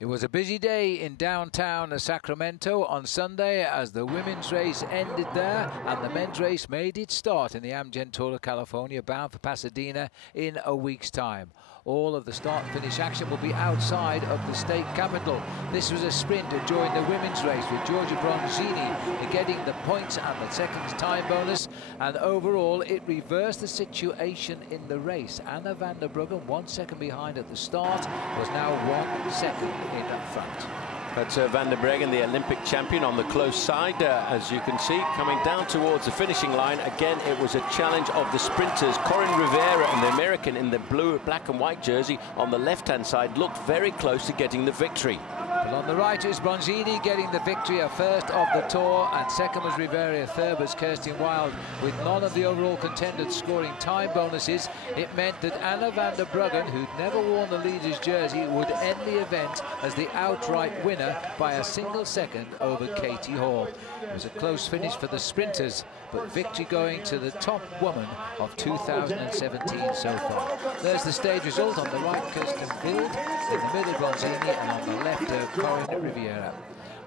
It was a busy day in downtown Sacramento on Sunday as the women's race ended there and the men's race made its start in the Amgen Tour of California, bound for Pasadena in a week's time. All of the start-finish action will be outside of the state capitol. This was a sprint during the women's race with Giorgia Bronzini getting the points and the second time bonus, and overall it reversed the situation in the race. Anna van der Breggen, 1 second behind at the start, was now 1 second in front. But van der Breggen, the Olympic champion, on the close side, as you can see, coming down towards the finishing line. Again, it was a challenge of the sprinters. Corinne Rivera and the American in the blue, black and white jersey on the left-hand side looked very close to getting the victory. But on the right is Bronzini getting the victory, her first of the tour, and second was Rivera, third was Kirsten Wild. With none of the overall contenders scoring time bonuses, it meant that Anna van der Breggen, who'd never worn the leader's jersey, would end the event as the outright winner by a single second over Katie Hall. It was a close finish for the sprinters, but victory going to the top woman of 2017 so far. There's the stage result. On the right, Kirsten Wild, in the middle, Bronzini, and on the left, Corinne Rivera.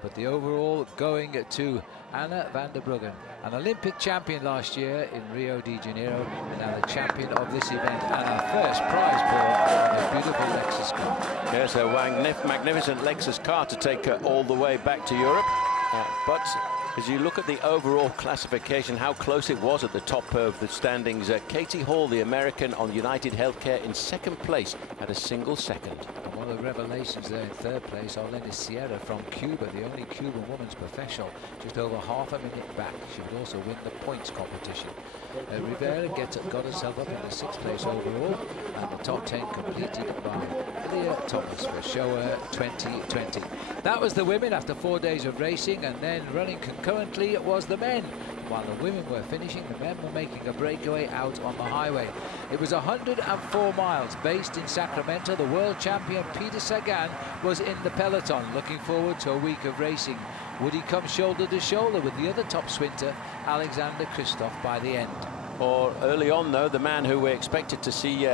But the overall going to Anna van der Breggen, an Olympic champion last year in Rio de Janeiro, and now the champion of this event, and her first prize for a beautiful Lexus car. Yes, a magnificent Lexus car to take her all the way back to Europe. But as you look at the overall classification, how close it was at the top of the standings, Katie Hall, the American on United Healthcare, in second place at a single second. And one of the revelations there in third place, Arlene Sierra from Cuba, the only Cuban women's professional, just over half a minute back. She would also win the points competition. Rivera got herself up in the 6th place overall, and the top 10 completed by Leah Thomas for Showa 2020. That was the women after 4 days of racing, and then running concurrently it was the men. While the women were finishing, the men were making a breakaway out on the highway. It was 104 miles based in Sacramento. The world champion Peter Sagan was in the peloton, looking forward to a week of racing. Would he come shoulder to shoulder with the other top sprinter, Alexander Kristoff, by the end? Or early on, though, the man who we expected to see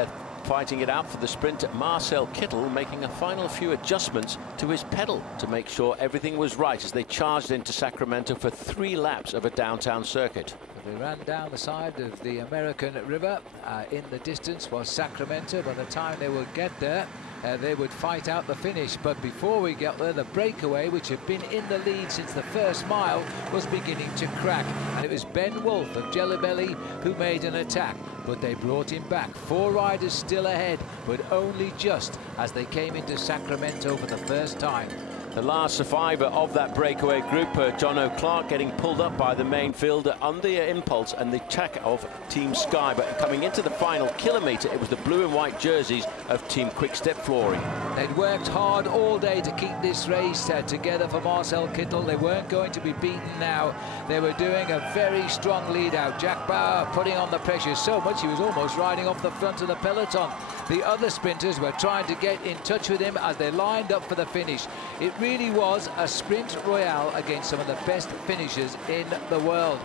fighting it out for the sprint, Marcel Kittel, making a final few adjustments to his pedal to make sure everything was right as they charged into Sacramento for 3 laps of a downtown circuit. They ran down the side of the American River. In the distance was Sacramento. By the time they would get there, they would fight out the finish. But before we got there, the breakaway, which had been in the lead since the first mile, was beginning to crack. And it was Ben Wolf of Jelly Belly who made an attack. But they brought him back. 4 riders still ahead, but only just as they came into Sacramento for the first time. The last survivor of that breakaway group, John O'Clark, getting pulled up by the main field under the impulse and the attack of Team Sky. But coming into the final kilometre, it was the blue and white jerseys of Team Quickstep Flooring. They'd worked hard all day to keep this race together for Marcel Kittel. They weren't going to be beaten now. They were doing a very strong lead out. Jack Bauer putting on the pressure so much he was almost riding off the front of the peloton. The other sprinters were trying to get in touch with him as they lined up for the finish. It really was a sprint royale against some of the best finishers in the world.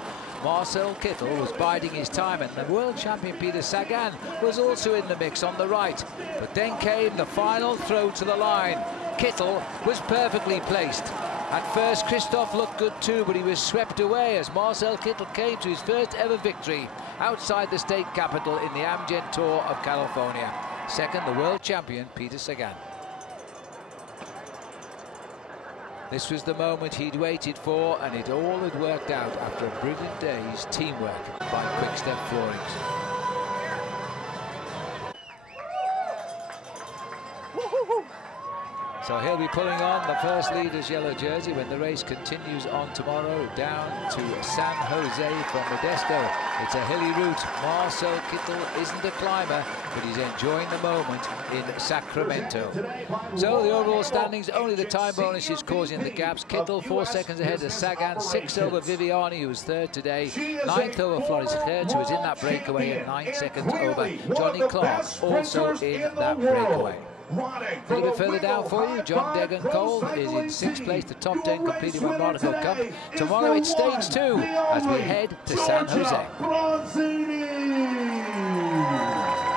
Marcel Kittel was biding his time, and the world champion Peter Sagan was also in the mix on the right. But then came the final throw to the line. Kittel was perfectly placed. At first, Kristoff looked good too, but he was swept away as Marcel Kittel came to his first ever victory outside the state capitol in the Amgen Tour of California. Second, the world champion Peter Sagan. This was the moment he'd waited for, and it all had worked out after a brilliant day's teamwork by Quickstep Flooring. So he'll be pulling on the first leader's yellow jersey when the race continues on tomorrow down to San Jose from Modesto. It's a hilly route. Marcel Kittel isn't a climber, but he's enjoying the moment in Sacramento. So the overall standings, only the time bonus is causing the gaps. Kittel 4 seconds ahead of Sagan, 6 over Viviani, who was third today, 9th over Floris Hertz, who was in that breakaway, and 9 seconds over Johnny Clark, also in that breakaway. A little bit further down for you, John Degenkolb is in 6th place, the top 10 completing by Monaco Cup. Tomorrow it's stage 2 as we head to San Jose.